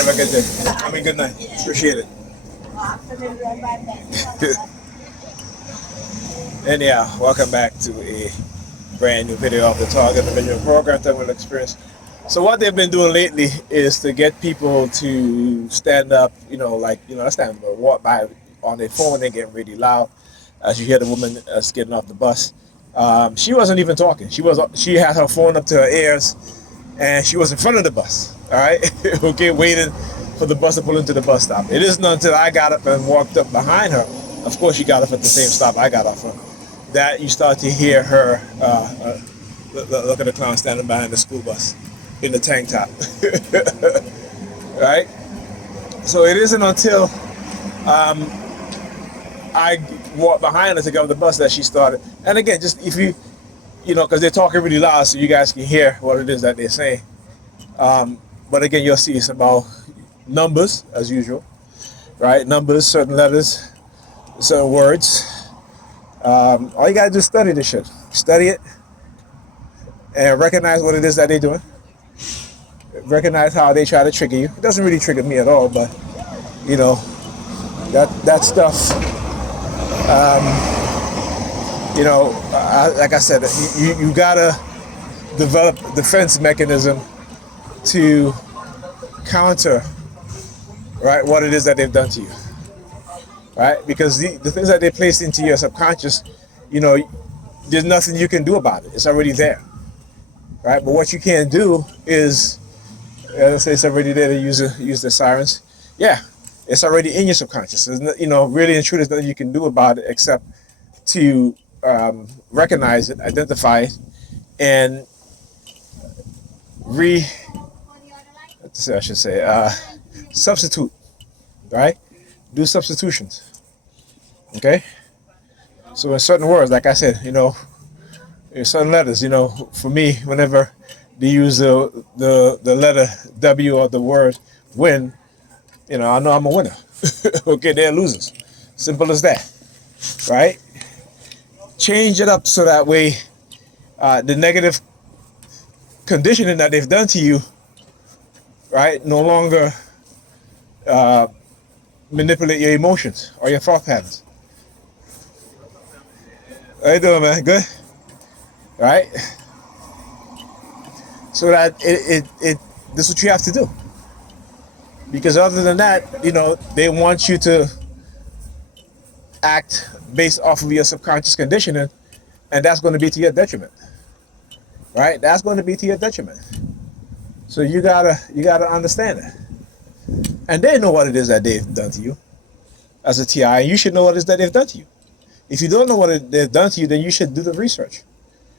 you. Have a good day. I mean, good night. Appreciate it. Anyhow, welcome back to a brand new video of the Target Individual Program that will experience. So what they've been doing lately is to get people to stand up, not stand up, but walk by on their phone when they're getting really loud. As you hear the woman getting off the bus, she wasn't even talking. She had her phone up to her ears, and she was in front of the bus. All right, okay, waiting for the bus to pull into the bus stop. It isn't until I got up and walked up behind her. Of course, she got off at the same stop I got off on. That you start to hear her look at the clown standing behind the school bus in the tank top. Right? So it isn't until I walked behind her to get on the bus that she started. And again, just if because they're talking really loud so you guys can hear what it is that they're saying. But again, you'll see it's about numbers, as usual, right? Numbers, certain letters, certain words. All you gotta do is study this shit. Study it and recognize what it is that they're doing. Recognize how they try to trigger you. It doesn't really trigger me at all, but that stuff. Like I said, you gotta develop a defense mechanism to counter, right, what it is that they've done to you. Right? Because the things that they place into your subconscious, there's nothing you can do about it. It's already there. Right? But what you can do is, as I say, it's already there to use the sirens. Yeah, it's already in your subconscious. There's really and truly, there's nothing you can do about it except to recognize it, identify it, and substitute. Right? Do substitutions. Okay? So in certain words, like I said, in certain letters, for me, whenever they use the letter W or the word win, I know I'm a winner. Okay, they're losers. Simple as that. Right? Change it up so that way the negative conditioning that they've done to you, right, no longer manipulate your emotions or your thought patterns. How you doing, man? Good? Right? So that this is what you have to do. Because other than that, they want you to act based off of your subconscious conditioning, and that's going to be to your detriment. Right? That's going to be to your detriment. So you gotta understand it. And they know what it is that they've done to you as a TI, and you should know what it is that they've done to you. If you don't know what they've done to you, then you should do the research,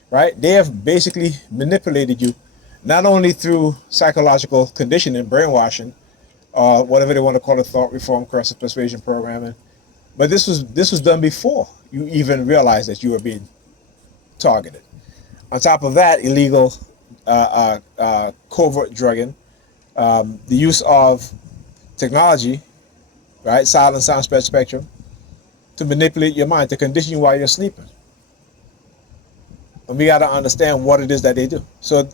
right? They have basically manipulated you, not only through psychological conditioning, brainwashing, or whatever they want to call it, thought reform, coercive persuasion programming, but this was done before you even realized that you were being targeted. On top of that, illegal covert drugging, the use of technology, right, silent sound spectrum, to manipulate your mind, to condition you while you're sleeping. And we got to understand what it is that they do. So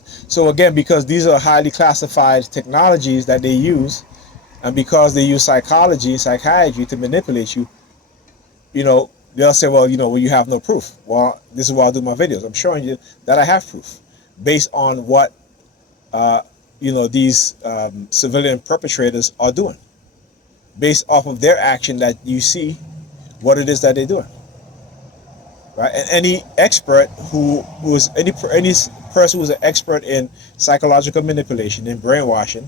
again, because these are highly classified technologies that they use, and because they use psychiatry to manipulate you, they'll say, well, you have no proof. Well, this is why I do my videos. I'm showing you that I have proof based on what these civilian perpetrators are doing, based off of their action that you see what it is that they're doing. Right? And any expert any person who's an expert in psychological manipulation and brainwashing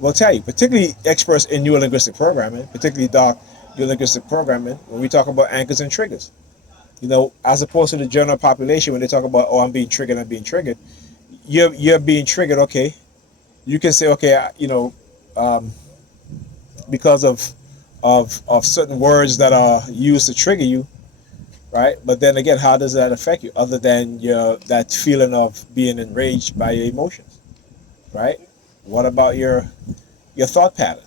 will tell you, particularly experts in neurolinguistic programming, particularly dark neurolinguistic programming, when we talk about anchors and triggers. As opposed to the general population, when they talk about, I'm being triggered, you're being triggered, okay. You can say, okay, because of certain words that are used to trigger you, right? But then again, how does that affect you other than that feeling of being enraged by your emotions, right? What about your thought pattern,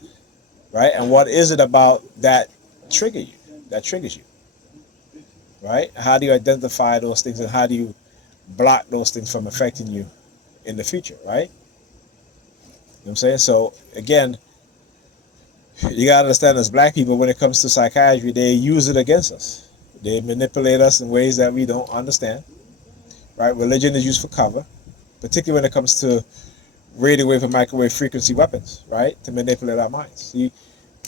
right? And what is it about that triggers you, right? How do you identify those things, and how do you block those things from affecting you in the future, right? what I'm saying? So again, you gotta understand as black people, when it comes to psychiatry, they use it against us. They manipulate us in ways that we don't understand. Right? Religion is used for cover, particularly when it comes to radio wave and microwave frequency weapons, right? To manipulate our minds. See,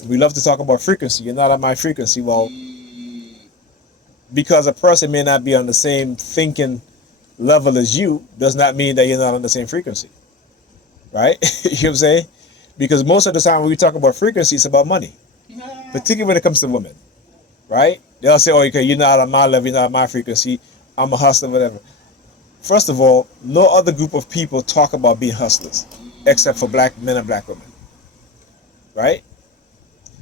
we love to talk about frequency. You're not on my frequency. Well, because a person may not be on the same thinking level as you, does not mean that you're not on the same frequency, right? You know what I'm saying? Because most of the time when we talk about frequency, it's about money, particularly when it comes to women, right? They'll say, oh, okay, you're not on my level, you're not on my frequency, I'm a hustler, whatever. First of all, no other group of people talk about being hustlers except for black men and black women, right?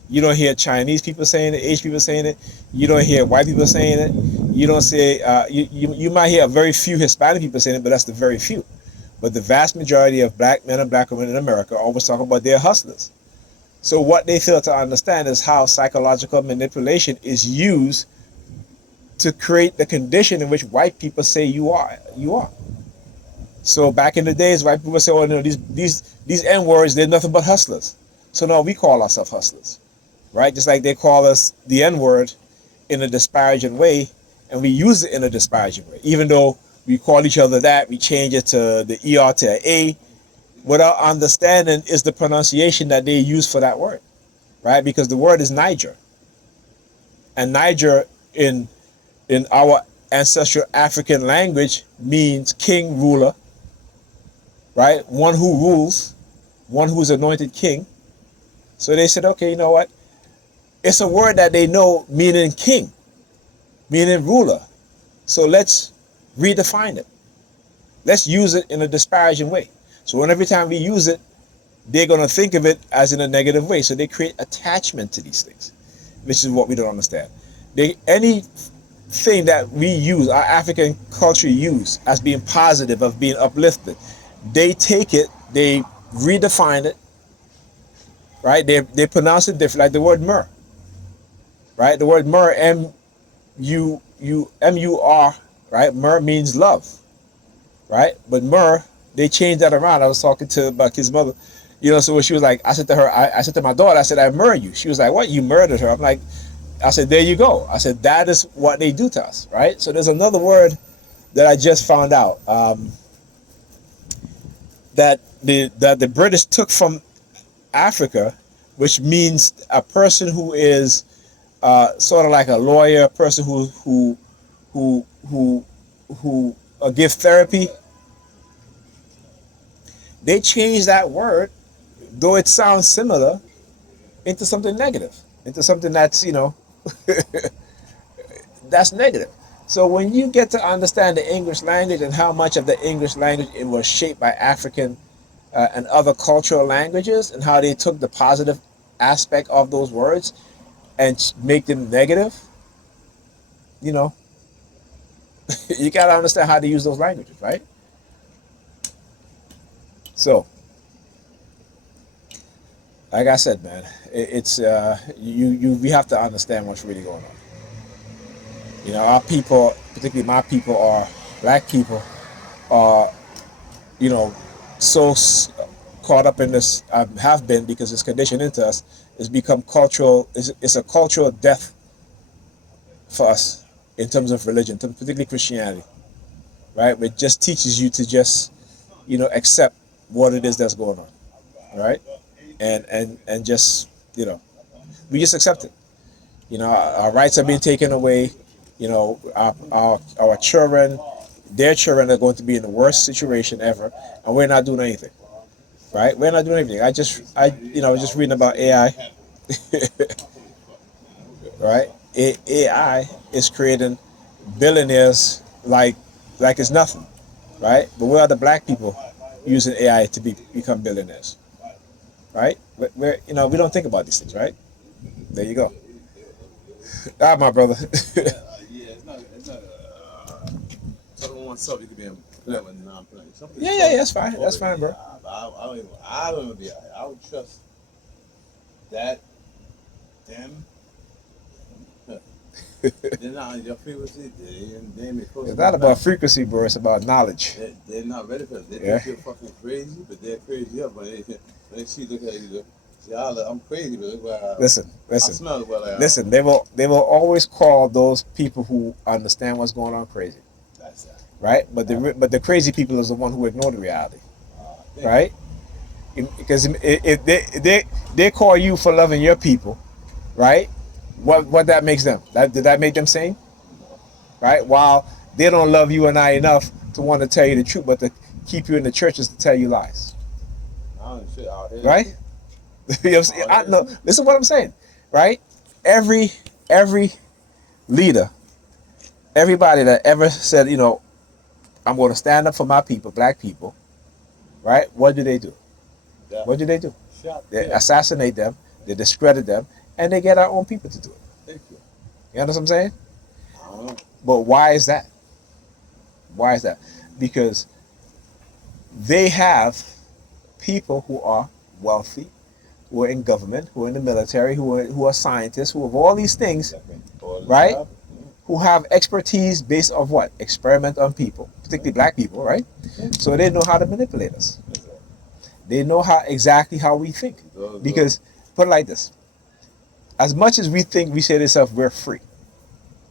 You don't hear Chinese people saying it, Asian people saying it. You don't hear white people saying it. You don't say, you might hear very few Hispanic people saying it, but that's the very few. But the vast majority of black men and black women in America always talk about their hustlers. So what they fail to understand is how psychological manipulation is used to create the condition in which white people say you are. You are. So back in the days, white people say, "Oh no, these N words, they're nothing but hustlers." So now we call ourselves hustlers, right? Just like they call us the N word in a disparaging way, and we use it in a disparaging way. Even though we call each other that, we change it to the ER to an A, without understanding is the pronunciation that they use for that word, right? Because the word is Niger, and Niger in our ancestral African language means king, ruler, right? One who rules, one who's anointed king. So they said, okay, you know what? It's a word that they know meaning king, meaning ruler. So let's redefine it. Let's use it in a disparaging way. So when every time we use it, they're going to think of it as in a negative way. So they create attachment to these things, which is what we don't understand. Anything that we use, our African culture use as being positive, of being uplifted, they take it, they redefine it, right? They pronounce it different, like the word myrrh, right? The word myrrh, M-U-R, right? Myrrh means love, right? But myrrh, they changed that around. I was talking to his mother, so when she was like, I said to her, I said to my daughter, I said, I murder you. She was like, what? You murdered her? I'm like, I said, there you go. I said, that is what they do to us, right? So there's another word that I just found out that the British took from Africa, which means a person who is sort of like a lawyer, a person who give therapy. They changed that word, though it sounds similar, into something negative, into something that's that's negative. So when you get to understand the English language and how much of the English language it was shaped by African and other cultural languages, and how they took the positive aspect of those words and make them negative, you got to understand how to use those languages, right? So, like I said, man, it's we have to understand what's really going on. Our people, particularly my people, are black people, are so caught up in this, have been, because it's conditioned into us. It's become cultural. It's a cultural death for us in terms of religion, particularly Christianity, right? It just teaches you to just accept what it is that's going on, right? And just we just accept it. Our rights are being taken away. Our children, their children are going to be in the worst situation ever, and we're not doing anything, right? We're not doing anything. I was just reading about AI, right? AI is creating billionaires like it's nothing, right? But where are the black people using AI to become billionaires, right? We don't think about these things, right? There you go. My brother. Something on subject could be playing with non-playing. Yeah, that's fine. That's fine, bro. I don't even be. I would trust that them. They're not on your frequency. They may close It's to my not about back. frequency, bro. It's about knowledge. They're not ready for it. They Yeah. think you're fucking crazy, but they're crazy up. When they see, look at you, see, I'm crazy, but look what I Listen. I smell what I Listen. They will always call those people who understand what's going on crazy, That's that. right? But the crazy people is the one who ignore the reality, Thank right? Because if they call you for loving your people, right? What that makes them? Did that make them sane? Right? While they don't love you and I enough to want to tell you the truth, but to keep you in the churches to tell you lies. I don't shit out here. Right? You know what I'm saying? I know. Listen to what I'm saying. Right? Every leader, everybody that ever said, I'm going to stand up for my people, black people, right? What do they do? Yeah. What do they do? Shot, They yeah. assassinate them, they discredit them, and they get our own people to do it. Thank you. You understand what I'm saying? I don't know. But why is that? Why is that? Because they have people who are wealthy, who are in government, who are in the military, who are scientists, who have all these things, right? Who have expertise based on what? Experiment on people, particularly black people, right? So they know how to manipulate us. They know exactly how we think. Because, put it like this, as much as we think we say to ourselves, we're free,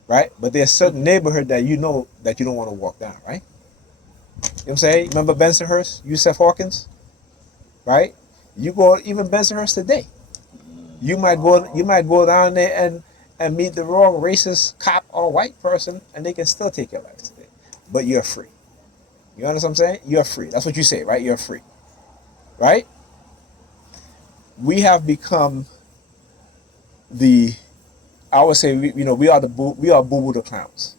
right? But there's certain neighborhood that you know that you don't want to walk down, right? You know what I'm saying? Remember Bensonhurst, Yusef Hawkins, right? You go even Bensonhurst today. You might go down there and meet the wrong racist cop or white person, and they can still take your life today. But you're free. You understand what I'm saying? You're free. That's what you say, right? You're free, right? We have become I would say we are boo the clowns.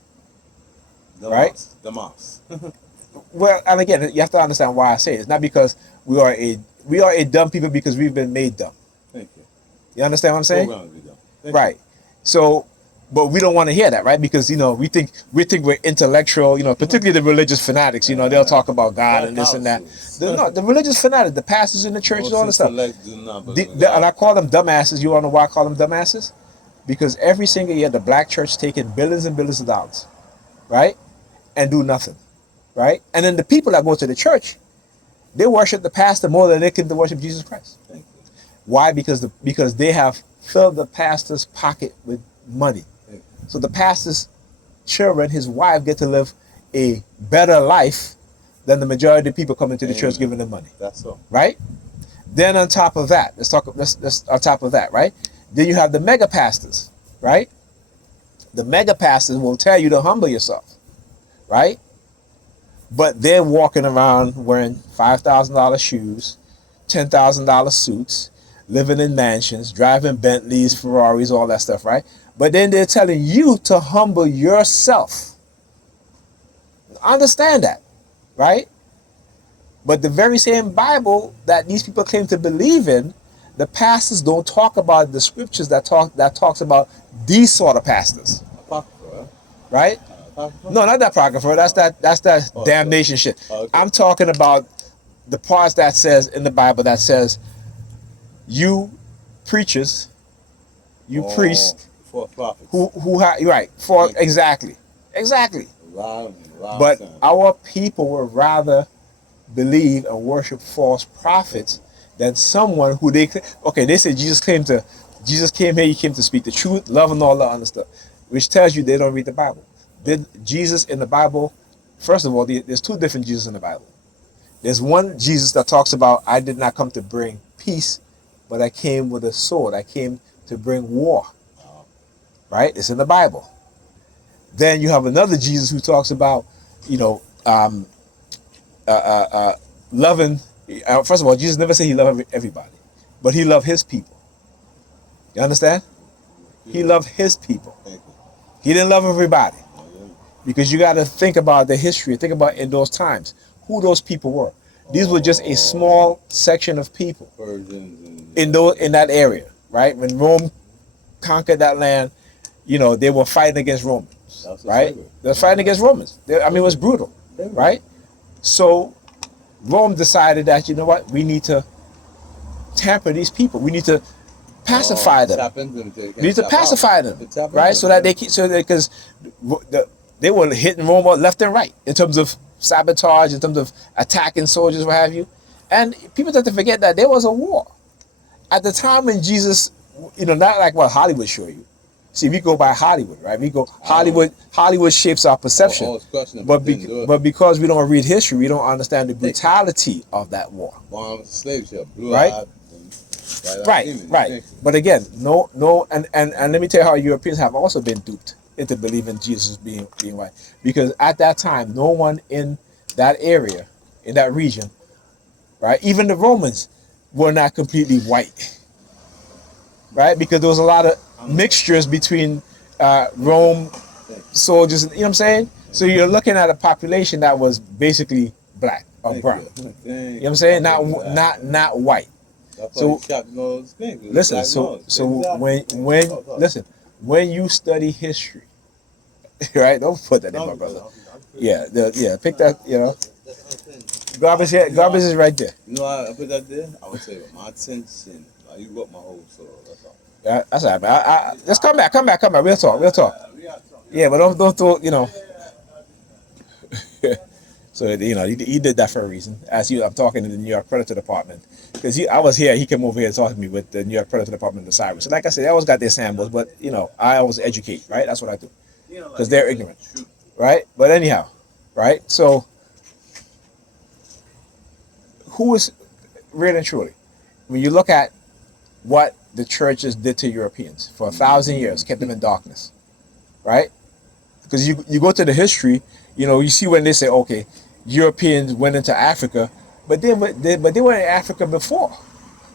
Right? The mouse. Well, and again, you have to understand why I say it. It's not because we are a dumb people because we've been made dumb. Thank you. You understand what I'm saying? Right. You. So, but we don't want to hear that, right? Because we think we're intellectual. Particularly the religious fanatics. They'll talk about God and this and that. The religious fanatics, the pastors in the churches, all this stuff. And I call them dumbasses. You want to know why I call them dumbasses? Because every single year the black church taking billions and billions of dollars, right, and do nothing, right? And then the people that go to the church, they worship the pastor more than they can worship Jesus Christ. Thank you. Why? Because they have filled the pastor's pocket with money. So the pastor's children, his wife, get to live a better life than the majority of people coming to the church giving them money. That's so. Right? Then on top of that, let's on top of that, right? Then you have the mega pastors, right? The mega pastors will tell you to humble yourself, right? But they're walking around wearing $5,000 shoes, $10,000 suits, living in mansions, driving Bentleys, Ferraris, all that stuff, right? But then they're telling you to humble yourself. Understand that, right? But the very same Bible that these people claim to believe in, the pastors don't talk about the scriptures that talks about these sort of pastors. Apocrypha, right? No, not that apocrypha. That's that damnation shit. Okay. I'm talking about the parts that says in the Bible that says, you preachers, you priests, for prophets, exactly. But our people would rather believe and worship false prophets than someone who they say Jesus came here, he came to speak the truth, love, and all that other stuff, which tells you they don't read the Bible. Jesus in the Bible, first of all, there's two different Jesus in the Bible. There's one Jesus that talks about, I did not come to bring peace, but I came with a sword. I came to bring war. Right? It's in the Bible. Then you have another Jesus who talks about, loving. First of all, Jesus never said he loved everybody, but he loved his people. You understand? He loved his people. He didn't love everybody. Because you got to think about the history. Think about in those times who those people were. These were just a small section of people in that area, right? When Rome conquered that land, they were fighting against Romans, right? They were fighting against Romans. It was brutal, right? So Rome decided that, we need to tamper these people. We need to pacify them. Tap into them. They We need to pacify them, right? So that they keep, so that, because they were hitting Rome left and right in terms of sabotage, in terms of attacking soldiers, what have you. And people tend to forget that there was a war at the time when Jesus, not like what Hollywood show you. See, we go by Hollywood, right? We go Hollywood. Hollywood shapes our perception, but because we don't read history, we don't understand the brutality of that war. Slave ship, right? Right. But again, no, and let me tell you how Europeans have also been duped into believing Jesus being white, because at that time, no one in that area, in that region, right? Even the Romans were not completely white, right? Because there was a lot of mixtures between Rome soldiers, you know what I'm saying? So you're looking at a population that was basically black or brown. You know what I'm saying? Not white. So listen, when you study history, right? Don't put that in, my brother. Yeah, pick that. Garbage is right there. I put that there. I would say my attention. You got my whole soul. That's all. Yeah, that's all right, man. Let's come back. We'll talk. Yeah, but don't throw. So he did that for a reason. I'm talking to the New York Predator Department, because I was here. He came over here and talked to me with the New York Predator Department of Cyrus. So like I said, they always got their samples, but I always educate, right? That's what I do, because they're ignorant, right? But anyhow, right? So who is really and truly, when you look at what the churches did to Europeans for 1,000 years, kept them in darkness, right? Because you go to the history, you see when they say, okay, Europeans went into Africa, but they were in Africa before.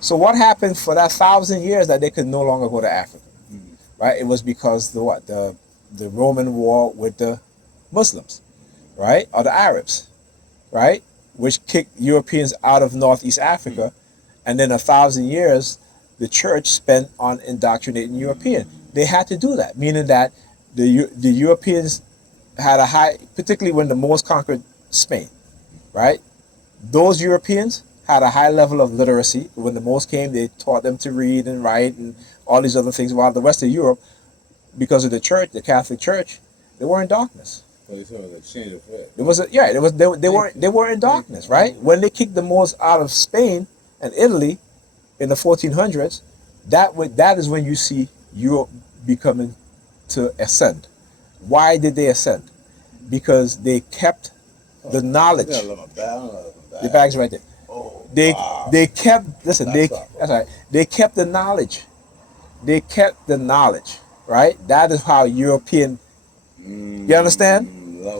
So what happened for that 1,000 years that they could no longer go to Africa, right? It was because the Roman war with the Muslims, right, or the Arabs, right, which kicked Europeans out of Northeast Africa, and then 1,000 years the church spent on indoctrinating European. They had to do that, meaning that the Europeans had a high, particularly when the Moors conquered Spain, right? Those Europeans had a high level of literacy. When the Moors came, they taught them to read and write and all these other things, while the rest of Europe, because of the church, the Catholic Church, they were in darkness. They were in darkness, right? When they kicked the Moors out of Spain and Italy in the 1400s, that is when you see Europe becoming to ascend. Why did they ascend? Because they kept the knowledge. The bag's right there. They kept that's right. They kept the knowledge. They kept the knowledge, right? That is how European. You understand?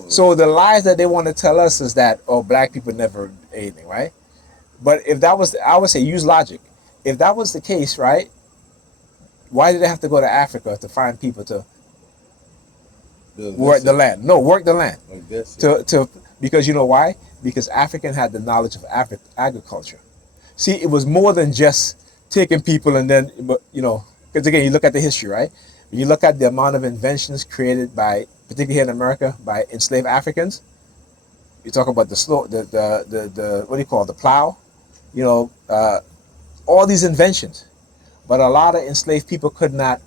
So the lies that they want to tell us is that black people never did anything, right? But if that was, I would say use logic. If that was the case, right? Why did they have to go to Africa to find people to work the land? No, work the land. Because you know why? Because African had the knowledge of agriculture. See, it was more than just taking people and then, because again, you look at the history, right? When you look at the amount of inventions created by, particularly here in America, by enslaved Africans. You talk about the what do you call it, the plow, all these inventions. But a lot of enslaved people could not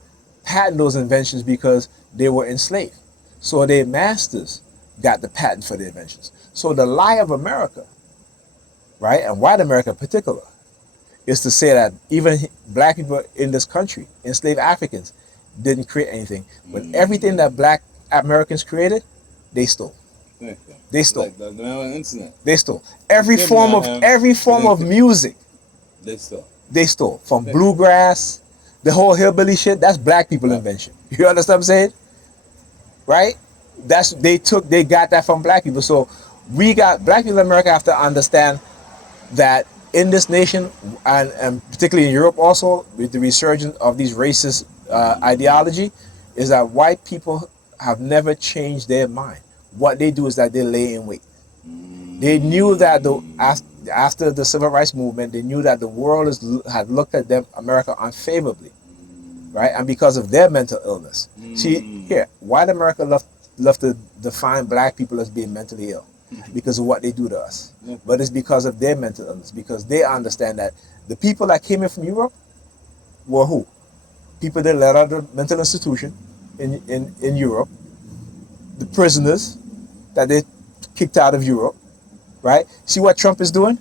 patent those inventions because they were enslaved. So their masters got the patent for the inventions. So the lie of America, right, and white America in particular, is to say that even black people in this country, enslaved Africans, didn't create anything. But everything that black Americans created, they stole. They stole. Like the internet. They stole. Every form of music. They stole. From bluegrass, the whole hillbilly shit, that's black people invention. You understand what I'm saying? Right? They got that from black people. So black people in America have to understand that in this nation, and particularly in Europe also, with the resurgence of these racist ideology, is that white people have never changed their mind. What they do is that they lay in wait. They knew that after the civil rights movement, they knew that the world had looked at them, America, unfavorably, right? And because of their mental illness. See, here, white America love to define black people as being mentally ill because of what they do to us. But it's because of their mental illness, because they understand that the people that came in from Europe were who? people they let out of the mental institution in Europe, the prisoners that they kicked out of Europe, right? See what Trump is doing?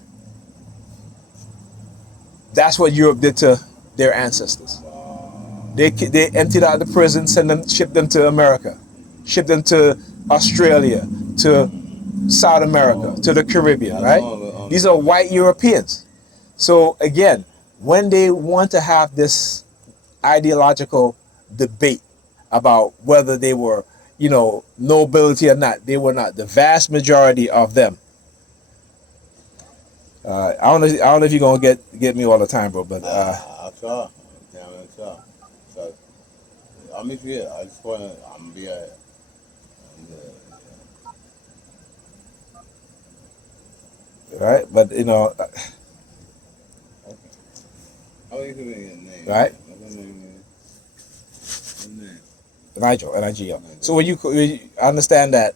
That's what Europe did to their ancestors. They emptied out the prison, shipped them to America, shipped them to Australia, to South America, to the Caribbean, right? These are white Europeans. So again, when they want to have this ideological debate about whether they were, nobility or not, they were not. The vast majority of them. I don't know if you're gonna get me all the time, bro, but I'll try. Damn, I'll try. So, I'll meet you here. I just wanna. I'm gonna be at. right, but How are you doing your name? right, What's your name? Nigel, N-I-G-L. So when you understand that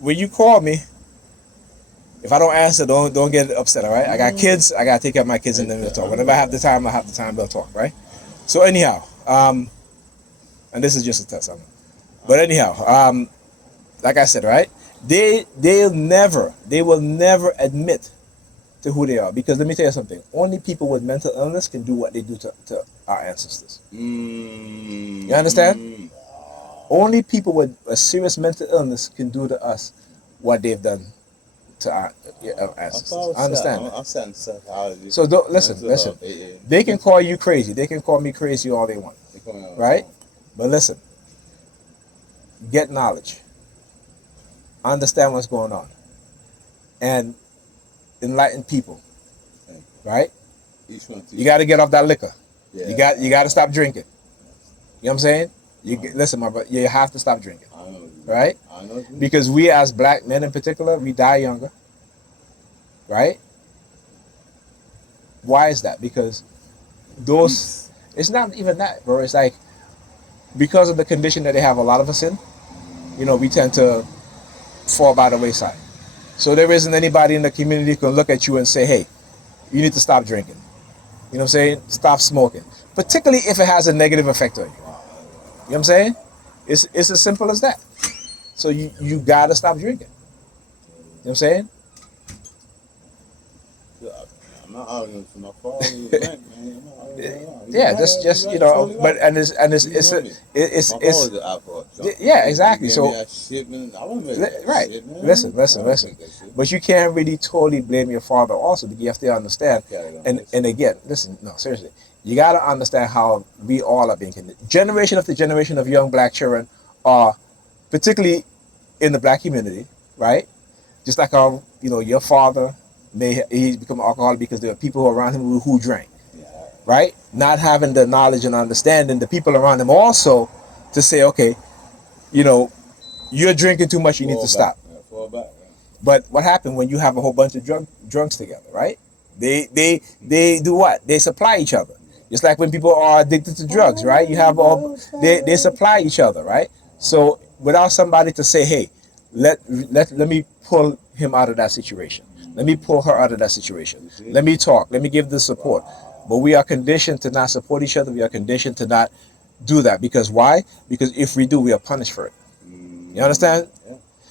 when you call me, if I don't answer, don't get upset, all right? I got kids, I gotta take care of my kids, and then we'll talk. Whenever I have the time, we'll talk, right? So anyhow, and this is just a test, but anyhow, like I said, right? They will never admit to who they are, because let me tell you something. Only people with mental illness can do what they do to our ancestors. You understand? Only people with a serious mental illness can do to us what they've done to our ancestors. I understand. I'm saying psychology. So listen. They can call you crazy. They can call me crazy all they want, right? But listen, get knowledge. Understand what's going on. And enlighten people, right? You got to get off that liquor. Yeah. You got to stop drinking. You know what I'm saying? Listen, my brother, you have to stop drinking. I know. Right? I know. Because we as black men in particular, we die younger. Right? Why is that? Because it's not even that, bro. It's like because of the condition that they have a lot of us in, we tend to fall by the wayside. So there isn't anybody in the community who can look at you and say, hey, you need to stop drinking. You know what I'm saying? Stop smoking. Particularly if it has a negative effect on you. You know what I'm saying? It's as simple as that. So you gotta stop drinking. You know what I'm saying? I'm not arguing for my father. Man. Yeah, just but it's yeah, exactly. So right, listen. But you can't really totally blame your father. Also, you have to understand. And again, listen, no, seriously, you got to understand how we all are being conditioned. Generation after generation of young black children are, particularly in the black community, right? Just like how your father he's become an alcoholic because there are people around him who drank. Right? Not having the knowledge and understanding, the people around him also to say, okay, you're drinking too much, you need to stop. But what happened when you have a whole bunch of drunks together, right? They do what? They supply each other. Just like when people are addicted to drugs, right? You have they supply each other, right? So without somebody to say, hey, let me pull him out of that situation. Let me pull her out of that situation. Let me talk. Let me give the support. But we are conditioned to not support each other. We are conditioned to not do that. Because why? Because if we do, we are punished for it. You understand?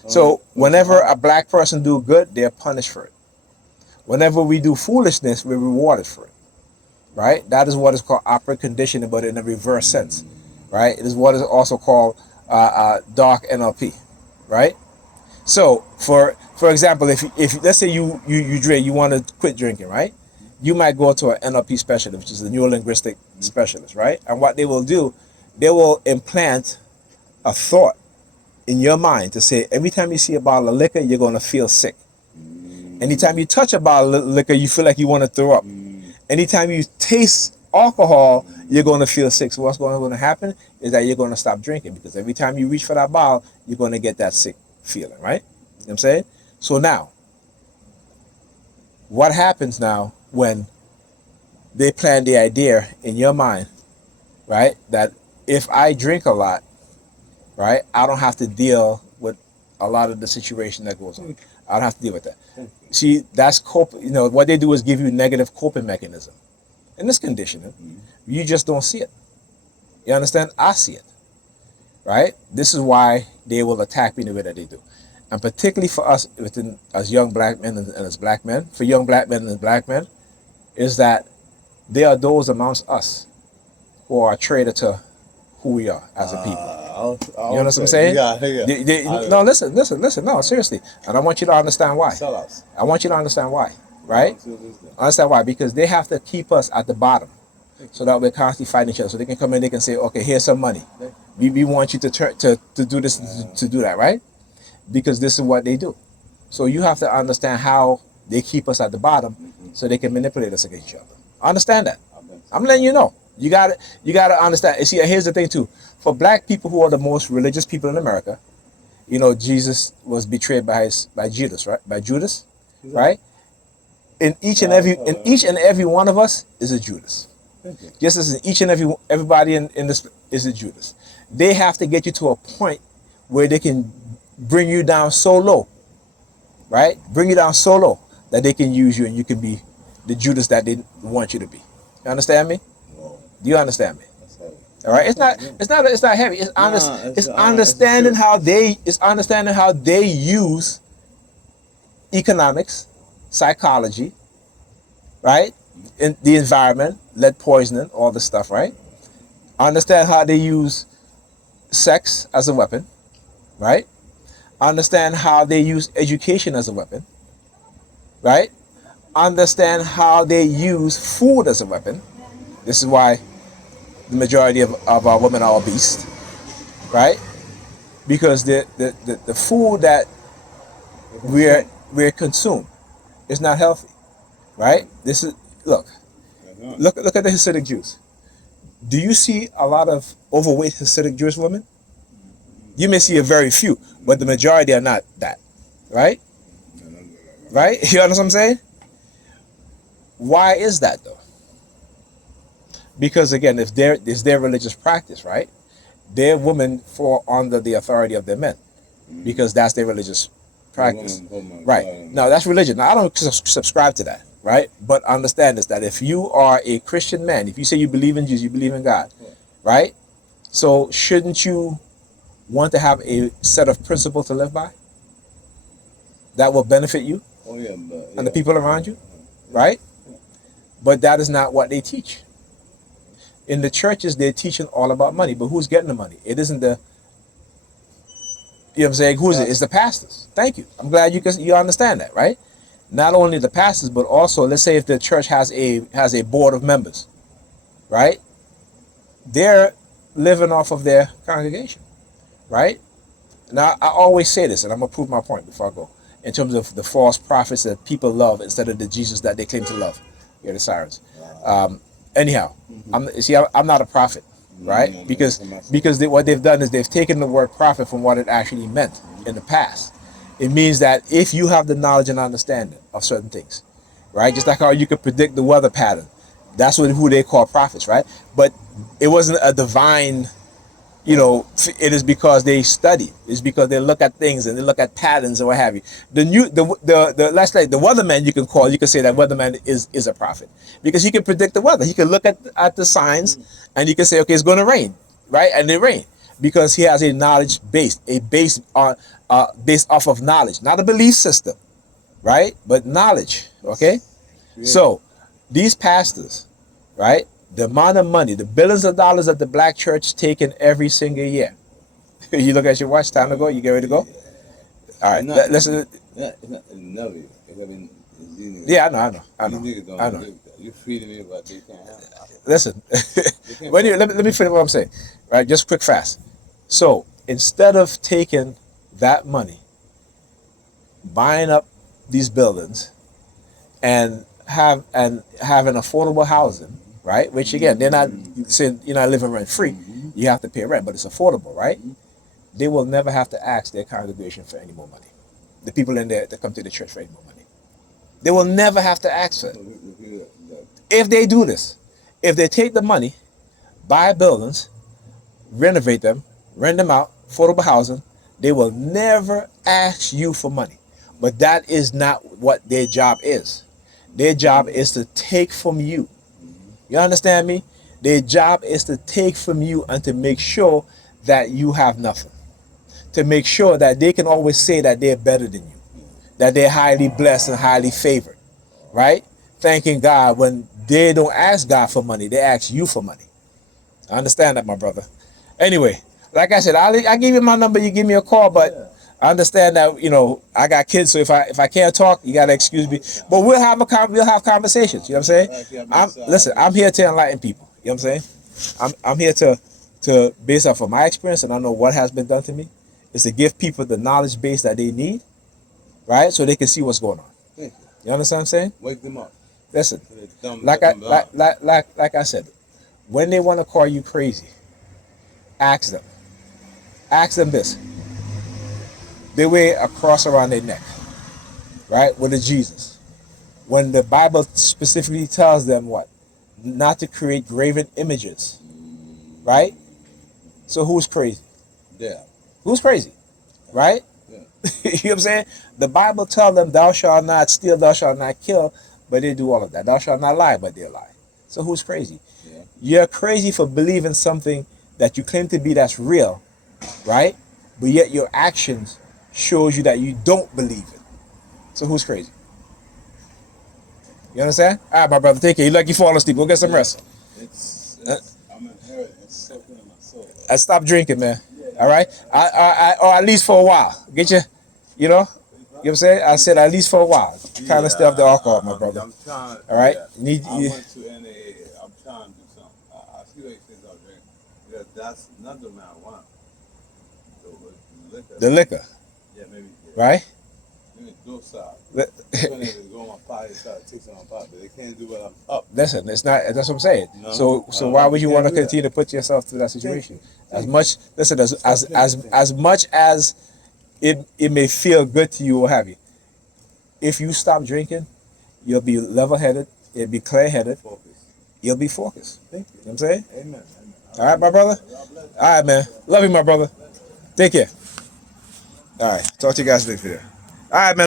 So whenever a black person do good, they are punished for it. Whenever we do foolishness, we're rewarded for it. Right? That is what is called operant conditioning, but in a reverse sense. Right? It is what is also called dark NLP. Right? So for example, if let's say you drink, you want to quit drinking, right? You might go to an NLP specialist, which is a neuro-linguistic specialist, right? And what they will do, they will implant a thought in your mind to say, every time you see a bottle of liquor, you're going to feel sick. Anytime you touch a bottle of liquor, you feel like you want to throw up. Anytime you taste alcohol, you're going to feel sick. So what's going to happen is that you're going to stop drinking, because every time you reach for that bottle, you're going to get that sick feeling, right? You know what I'm saying? So now, what happens now when they plant the idea in your mind, right, that if I drink a lot, right, I don't have to deal with a lot of the situation that goes on. I don't have to deal with that. See, that's what they do is give you negative coping mechanism. in this conditioning. Mm-hmm. You just don't see it. You understand? I see it, right? This is why they will attack me the way that they do. And particularly for us as young black men and as black men, for young black men and black men, is that there are those amongst us who are a traitor to who we are as a people. You know what I'm saying? Yeah. No, listen. No, seriously. And I want you to understand why. Sellouts. I want you to understand why, right? Understand why? Because they have to keep us at the bottom so that we're constantly fighting each other. So they can come in, they can say, okay, here's some money. We want you to do this, to do that, right? Because this is what they do. So you have to understand how they keep us at the bottom so they can manipulate us against each other. Understand that. I'm letting you know. You gotta understand. You see, here's the thing too. For black people who are the most religious people in America, you know, Jesus was betrayed by Judas, right? By Judas, right? In each and every one of us is a Judas. Just as in each and everybody in this is a Judas. They have to get you to a point where they can bring you down so low, right? Bring you down so low that they can use you and you can be the Judas that they want you to be. You understand me? Do you understand me? All right. It's not heavy. It's understanding how they use economics, psychology, right? In the environment, lead poisoning, all this stuff, right? Understand how they use sex as a weapon, right? Understand how they use education as a weapon, right? Understand how they use food as a weapon. This is why the majority of our women are obese, right? Because the food that we're consumed is not healthy, right? This is look at the Hasidic Jews. Do you see a lot of overweight Hasidic Jewish women? You may see a very few, but the majority are not that, right? Right? You understand what I'm saying? Why is that though? Because again, if it's their religious practice, right? Their women fall under the authority of their men, because that's their religious practice, right? Now that's religion. Now I don't subscribe to that, right? But understand this: that if you are a Christian man, if you say you believe in Jesus, you believe in God, right? So shouldn't you want to have a set of principles to live by that will benefit you and the people around you, right? But that is not what they teach. In the churches, they're teaching all about money, but who's getting the money? It isn't you know what I'm saying? Who is it? It's the pastors. Thank you. I'm glad you understand that, right? Not only the pastors, but also, let's say if the church has a board of members, right? They're living off of their congregation, right? Now, I always say this, and I'm going to prove my point before I go, in terms of the false prophets that people love instead of the Jesus that they claim to love. You're the sirens. Anyhow, I'm not a prophet, right? Because what they've done is they've taken the word prophet from what it actually meant in the past. It means that if you have the knowledge and understanding of certain things, right? Just like how you could predict the weather pattern, that's who they call prophets, right? But it wasn't a divine, it is because they study. It's because they look at things and they look at patterns and what have you. Let's say the weatherman, you can say that weatherman is a prophet because he can predict the weather. He can look at the signs and he can say, okay, it's going to rain, right? And it rain because he has a knowledge base, based off of knowledge, not a belief system, right? But knowledge, okay? So these pastors, right? The amount of money, the billions of dollars that the black church taking every single year. You look at your watch, time to go, you get ready to go? All right, listen. Yeah, I know. You're feeding me what they can't have. Listen, let me finish what I'm saying, right? Just quick, fast. So instead of taking that money, buying up these buildings, and having affordable housing, right? Which again, they're not saying you're not living rent free. You have to pay rent, but it's affordable, right? They will never have to ask their congregation for any more money. The people in there that come to the church for any more money. They will never have to ask for it. If they do this, if they take the money, buy buildings, renovate them, rent them out, affordable housing, they will never ask you for money. But that is not what their job is. Their job is to take from you. You You understand me? Their job is to take from you and to make sure that you have nothing. To make sure that they can always say that they're better than you, that they're highly blessed and highly favored, right? Thanking God when they don't ask God for money, they ask you for money. I understand that, my brother. Anyway, like I said, I'll give you my number, you give me a call, but I understand that, I got kids, so if I can't talk, you gotta excuse me. But we'll have conversations, you know what I'm saying? Listen, I'm here to enlighten people, you know what I'm saying? I'm here to base off of my experience, and I know what has been done to me, is to give people the knowledge base that they need, right? So they can see what's going on. You understand what I'm saying? Wake them up. Listen, So like I said, when they want to call you crazy, ask them. Ask them this. They wear a cross around their neck, right? With a Jesus. When the Bible specifically tells them what? Not to create graven images, right? So who's crazy? Yeah. Who's crazy? Right? Yeah. You know what I'm saying? The Bible tells them, thou shalt not steal, thou shalt not kill, but they do all of that. Thou shalt not lie, but they lie. So who's crazy? Yeah. You're crazy for believing something that you claim to be that's real, right? But yet your actions shows you that you don't believe it. So who's crazy? You understand? All right, my brother, take care. You like you fall asleep. Go get some rest. I'm inheriting. It's soaking in my soul. I stop drinking, man. All right? Or at least for a while. Get you, you know? You know what I'm saying? I said at least for a while. Kind of stay off the alcohol, my brother. I'm trying. All right? Yeah. I went to NAA. I'm trying to do something. I see what you think I'm drinking. Because that's not the marijuana. The liquor. Yeah, maybe. Yeah. Right? Maybe no side. Go on my potty, try to take some on my pot, but they can't do what I'm up. Listen, it's not. That's what I'm saying. No, so why would you want to continue to put yourself through that situation? As much much as it may feel good to you or have you. If you stop drinking, you'll be level-headed. You'll be clear-headed. You'll be focused. Thank you. You know what I'm saying? Amen. All right, my brother. All right, man. Love you, my brother. Take care. All right. Talk to you guys later. All right, man.